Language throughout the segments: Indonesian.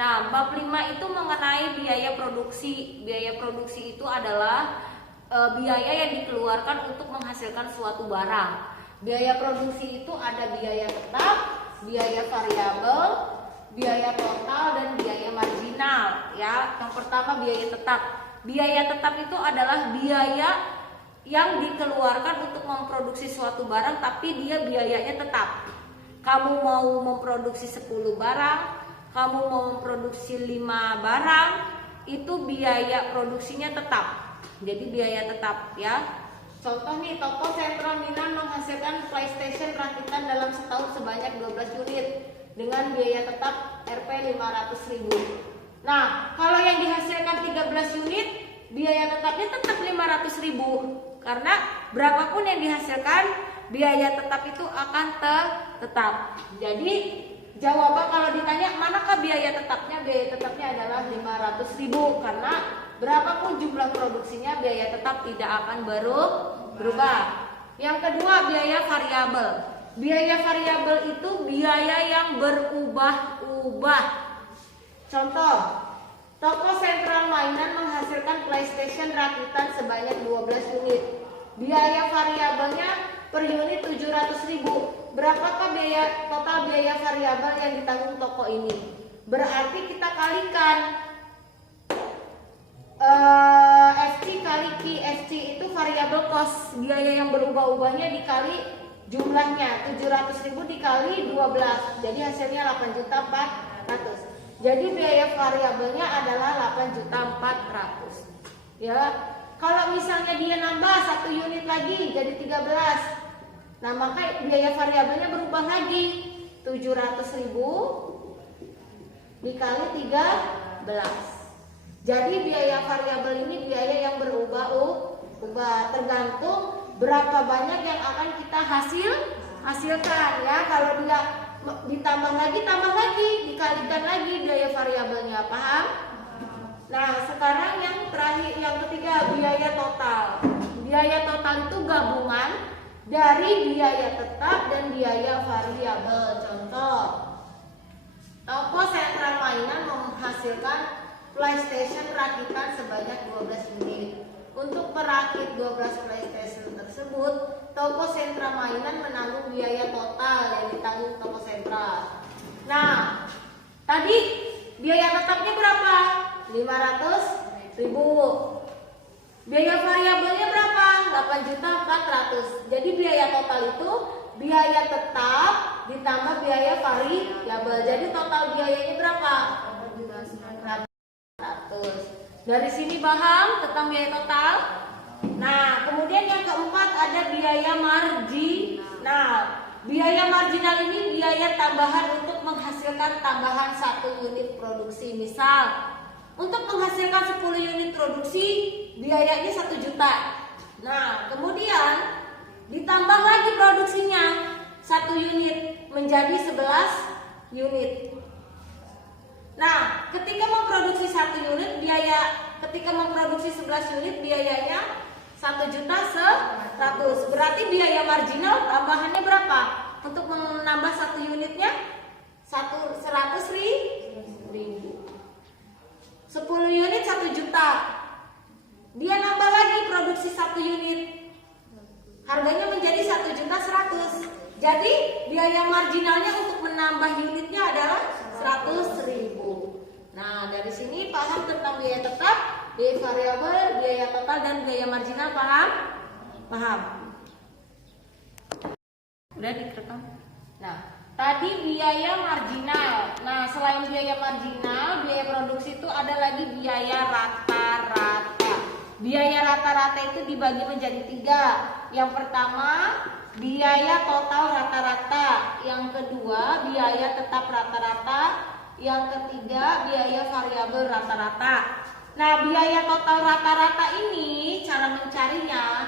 Nah, bab 5 itu mengenai biaya produksi. Biaya produksi itu adalah biaya yang dikeluarkan untuk menghasilkan suatu barang. Biaya produksi itu ada biaya tetap, biaya variabel, biaya total, dan biaya marginal. Ya, yang pertama biaya tetap. Biaya tetap itu adalah biaya yang dikeluarkan untuk memproduksi suatu barang, tapi dia biayanya tetap. Kamu mau memproduksi 10 barang, kamu mau memproduksi 5 barang, itu biaya produksinya tetap. Jadi biaya tetap ya. Contoh nih, toko Sentral Milan menghasilkan PlayStation rakitan dalam setahun sebanyak 12 unit dengan biaya tetap Rp 500.000. Nah, kalau yang dihasilkan 13 unit, biaya tetapnya tetap 500.000. Karena berapapun yang dihasilkan, biaya tetap itu akan tetap. Jadi jawaban kalau ditanya manakah biaya tetapnya adalah 500.000, karena berapapun jumlah produksinya biaya tetap tidak akan berubah. Yang kedua, biaya variabel. Biaya variabel itu biaya yang berubah-ubah. Contoh, toko Sentral Mainan menghasilkan PlayStation rakitan sebanyak 12 unit. Biaya variabelnya per unit 700.000. Berapakah total biaya variabel yang ditanggung toko ini? Berarti kita kalikan FC kali Q. FC itu variabel cost, biaya yang berubah-ubahnya dikali jumlahnya, 700.000 dikali 12, jadi hasilnya 8.400.000. Jadi biaya variabelnya adalah 8.400.000. Ya, kalau misalnya dia nambah 1 unit lagi jadi 13, nah maka biaya variabelnya berubah lagi, 700.000 dikali 13. Jadi biaya variabel ini biaya yang berubah-ubah, tergantung berapa banyak yang akan kita hasilkan ya. Kalau dia ditambah lagi, dikalikan lagi biaya variabelnya, paham? Nah, sekarang yang terakhir, yang ketiga, biaya total. Biaya total itu gabungan dari biaya tetap dan biaya variabel. Contoh, toko Sentral Mainan menghasilkan PlayStation rakitan sebanyak 12 unit. Untuk merakit 12 PlayStation tersebut, toko Sentral Mainan menanggung biaya total yang ditanggung toko Sentral. Nah, tadi biaya tetapnya berapa? 500.000. Biaya variabelnya berapa? 8.400.000. Jadi biaya total itu biaya tetap ditambah biaya variabel. Jadi total biayanya berapa? 8.400.000. Dari sini paham tentang biaya total? Nah, kemudian yang keempat ada biaya marginal. Biaya marginal ini biaya tambahan untuk menghasilkan tambahan 1 unit produksi. Misal, untuk menghasilkan 10 unit produksi biayanya 1 juta. Nah, kemudian ditambah lagi produksinya 1 unit menjadi 11 unit. Nah, ketika memproduksi 1 unit ketika memproduksi 11 unit biayanya 1.100.000. Berarti biaya marginal tambahannya berapa? Untuk menambah 1 unitnya 100.000. 10 unit 1 juta. Dia nambah lagi produksi 1 unit. Harganya menjadi 1.100.000. Jadi biaya marginalnya untuk menambah unitnya adalah 100.000. Nah, dari sini paham tentang biaya tetap, biaya variabel, biaya total, dan biaya marginal, paham? Paham. Udah direkam? Nah, tadi biaya marginal. Nah, selain biaya marginal, biaya produksi itu ada lagi biaya rata-rata. Biaya rata-rata itu dibagi menjadi 3. Yang pertama, biaya total rata-rata. Yang kedua, biaya tetap rata-rata. Yang ketiga, biaya variabel rata-rata. Nah, biaya total rata-rata ini cara mencarinya,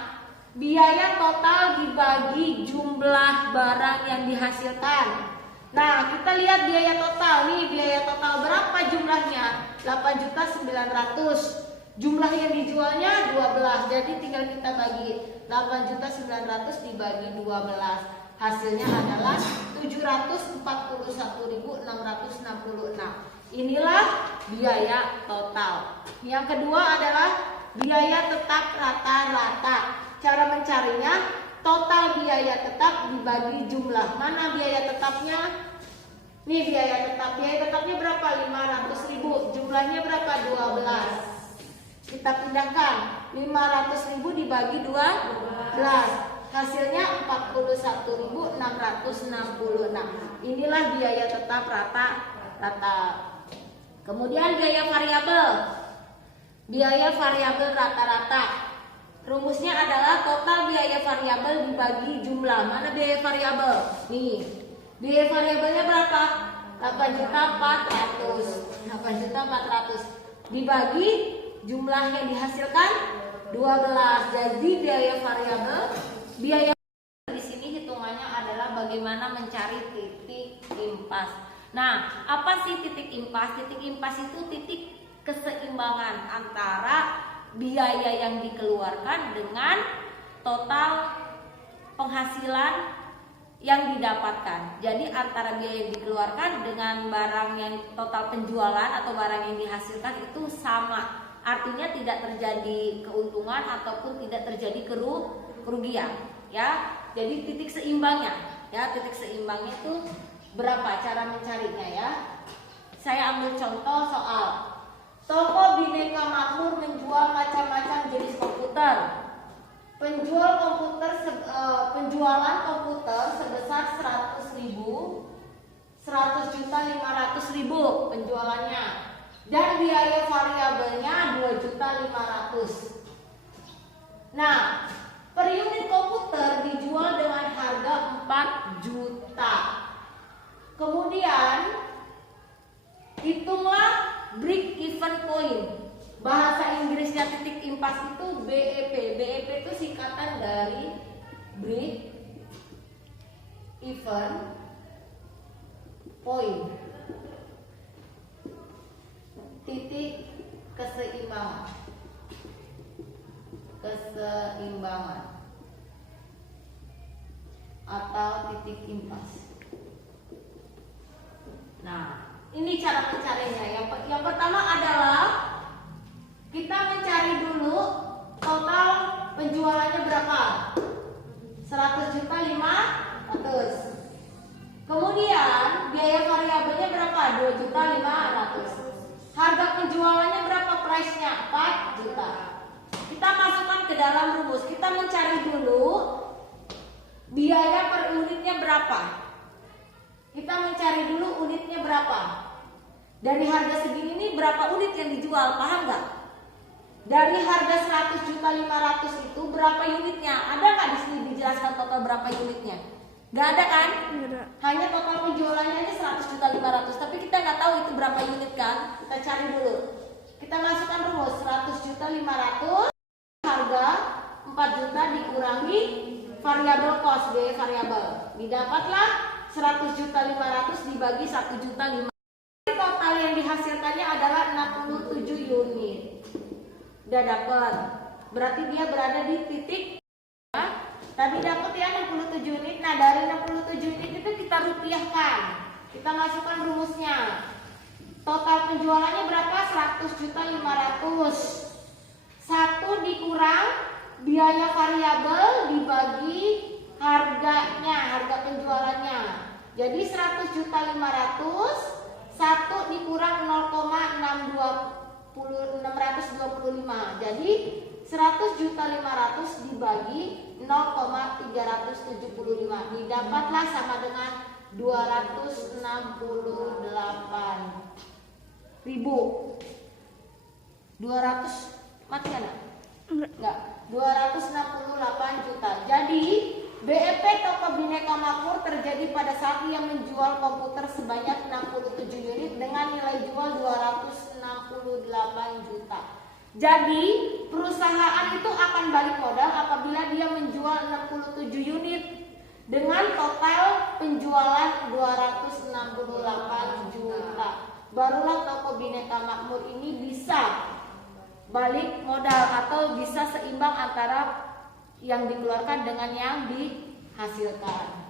biaya total dibagi jumlah barang yang dihasilkan. Nah, kita lihat biaya total nih, biaya total berapa jumlahnya? 8.900.000. Jumlah yang dijualnya 12. Jadi tinggal kita bagi 8.900.000 dibagi 12. Hasilnya adalah 741.666. Inilah biaya total. Yang kedua adalah biaya tetap rata-rata. Cara mencarinya, total biaya tetap dibagi jumlah. Mana biaya tetapnya? Nih biaya tetap. Biaya tetapnya berapa? 500.000. Jumlahnya berapa? 12. Kita pindahkan 500.000 dibagi 12. Hasilnya 41.666. Inilah biaya tetap rata-rata. Kemudian biaya variabel. Biaya variabel rata-rata. Rumusnya adalah total biaya variabel dibagi jumlah. Mana biaya variabel? Nih. Biaya variabelnya berapa? 8.400.000. 8.400.000 dibagi jumlah yang dihasilkan 12. Jadi biaya variabel, biaya di sini hitungannya adalah bagaimana mencari titik impas. Nah, apa sih titik impas? Titik impas itu titik keseimbangan antara biaya yang dikeluarkan dengan total penghasilan yang didapatkan. Jadi antara biaya yang dikeluarkan dengan barang yang total penjualan atau barang yang dihasilkan itu sama. Artinya tidak terjadi keuntungan ataupun tidak terjadi kerugian, ya. Jadi titik seimbangnya, ya, titik seimbangnya itu berapa cara mencarinya, ya. Saya ambil contoh soal toko Bineka Makmur menjual macam-macam jenis komputer. Penjualan komputer sebesar 100.000, 100.500.000 penjualannya, dan biaya variabelnya 2.500.000. Nah, per unit komputer dijual dengan harga 4 juta. Kemudian hitunglah break even point. Bahasa Inggrisnya titik impas itu BEP. BEP itu singkatan dari break even point. Titik keseimbangan. Keseimbangan atau titik impas. Nah, ini cara mencarinya. Yang pertama adalah kita mencari dulu total penjualannya berapa? 100.500.000. Kemudian biaya variabelnya berapa? 2.500.000. Harga penjualannya berapa? Price-nya 4 juta. Kita masukkan ke dalam rumus. Kita mencari dulu biaya per unitnya berapa. Kita mencari dulu unitnya berapa. Dari harga segini ini berapa unit yang dijual? Paham nggak? Dari harga 100.500.000 itu berapa unitnya? Ada nggak di sini dijelaskan total berapa unitnya? Nggak ada kan? Nggak. Hanya total penjualannya aja 100.500.000. Tapi kita nggak tahu itu berapa unit kan? Kita cari dulu. Kita masukkan rumus 100.500.000 harga 4 juta dikurangi variabel cost, biaya variabel. Didapatlah 100.500.000 dibagi 1.500.000. Total yang dihasilkannya adalah 67 unit. Udah dapat. Berarti dia berada di titik, ya. Tadi dapat ya 67 unit. Nah, dari 67 unit itu kita rupiahkan. Kita masukkan rumusnya. Total penjualannya berapa? 100.500.000. 1 dikurang biaya variabel dibagi harganya, harga penjualannya. Jadi 100.500.000, 1 dikurang 0,625. Jadi 100.500.000 dibagi 0,375. Didapatlah sama dengan 268.000. 200 mati enggak? Enggak. 268 juta. Jadi BEP toko Bineka Makmur terjadi pada saat ia menjual komputer sebanyak 67 unit dengan nilai jual 268 juta. Jadi perusahaan itu akan balik modal apabila dia menjual 67 unit dengan total penjualan 268 juta. Barulah toko Bineka Makmur ini bisa balik modal atau bisa seimbang antara yang dikeluarkan dengan yang dihasilkan.